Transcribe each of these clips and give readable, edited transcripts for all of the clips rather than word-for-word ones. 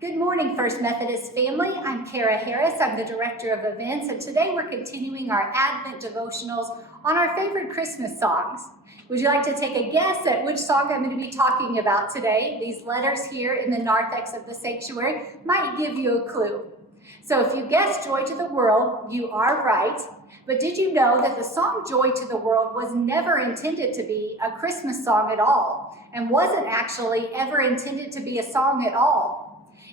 Good morning, First Methodist family. I'm Kara Harris. I'm the Director of Events, and today we're continuing our Advent devotionals on our favorite Christmas songs. Would you like to take a guess at which song I'm going to be talking about today? These letters here in the narthex of the sanctuary might give you a clue. So if you guessed Joy to the World, you are right. But did you know that the song Joy to the World was never intended to be a Christmas song at all, and wasn't actually ever intended to be a song at all?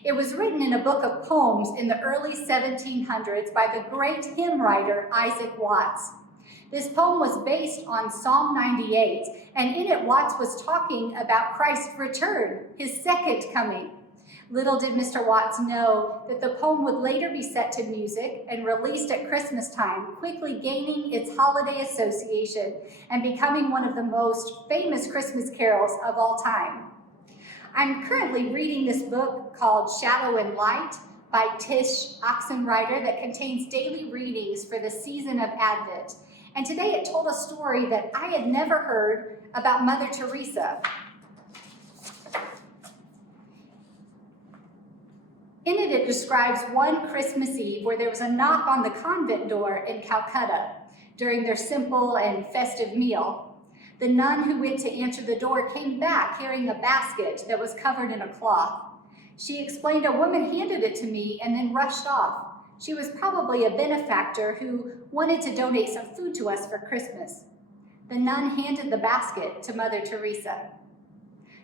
It was written in a book of poems in the early 1700s by the great hymn writer Isaac Watts. This poem was based on Psalm 98, and in it Watts was talking about Christ's return, his second coming. Little did Mr. Watts know that the poem would later be set to music and released at Christmas time, quickly gaining its holiday association and becoming one of the most famous Christmas carols of all time. I'm currently reading this book called Shadow and Light by Tish Oxenreider that contains daily readings for the season of Advent. And today it told a story that I had never heard about Mother Teresa. In it, it describes one Christmas Eve where there was a knock on the convent door in Calcutta during their simple and festive meal. The nun who went to answer the door came back carrying a basket that was covered in a cloth. She explained a woman handed it to me and then rushed off. She was probably a benefactor who wanted to donate some food to us for Christmas. The nun handed the basket to Mother Teresa.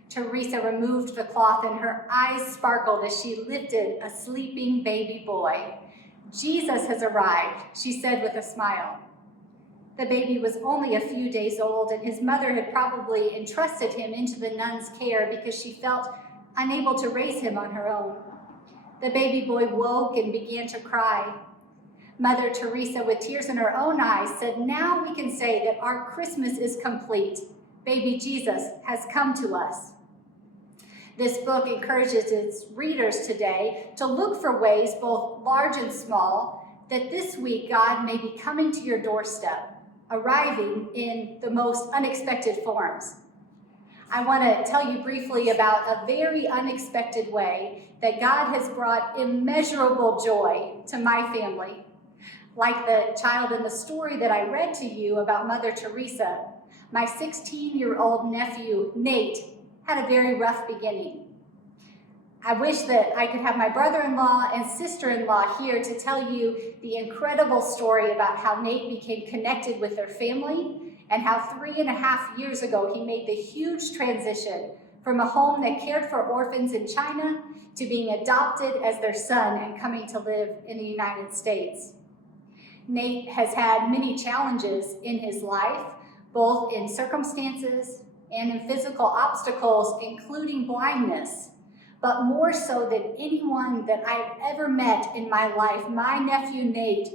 Teresa removed the cloth and her eyes sparkled as she lifted a sleeping baby boy. "Jesus has arrived," she said with a smile. The baby was only a few days old, and his mother had probably entrusted him into the nun's care because she felt unable to raise him on her own. The baby boy woke and began to cry. Mother Teresa, with tears in her own eyes, said, "Now we can say that our Christmas is complete. Baby Jesus has come to us." This book encourages its readers today to look for ways, both large and small, that this week God may be coming to your doorstep, arriving in the most unexpected forms. I want to tell you briefly about a very unexpected way that God has brought immeasurable joy to my family. Like the child in the story that I read to you about Mother Teresa, my 16-year-old nephew, Nate, had a very rough beginning. I wish that I could have my brother-in-law and sister-in-law here to tell you the incredible story about how Nate became connected with their family and how 3.5 years ago he made the huge transition from a home that cared for orphans in China to being adopted as their son and coming to live in the United States. Nate has had many challenges in his life, both in circumstances and in physical obstacles, including blindness. But more so than anyone that I've ever met in my life, my nephew Nate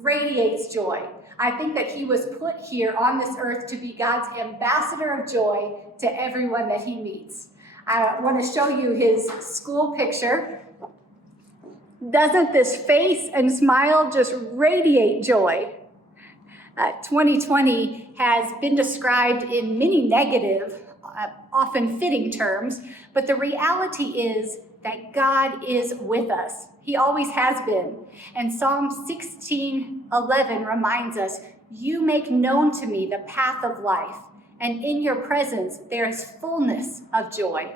radiates joy. I think that he was put here on this earth to be God's ambassador of joy to everyone that he meets. I want to show you his school picture. Doesn't this face and smile just radiate joy? 2020 has been described in many negative, often fitting terms, but the reality is that God is with us. He always has been. And Psalm 16:11 reminds us, "You make known to me the path of life, and in your presence there is fullness of joy."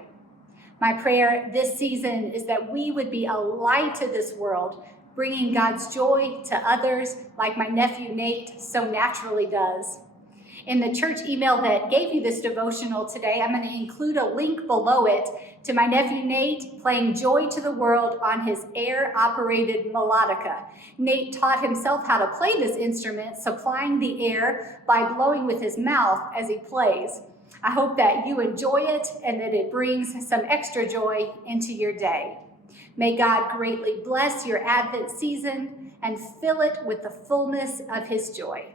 My prayer this season is that we would be a light to this world, bringing God's joy to others like my nephew Nate so naturally does. In the church email that gave you this devotional today, I'm going to include a link below it to my nephew Nate playing Joy to the World on his air-operated melodica. Nate taught himself how to play this instrument, supplying the air by blowing with his mouth as he plays. I hope that you enjoy it and that it brings some extra joy into your day. May God greatly bless your Advent season and fill it with the fullness of his joy.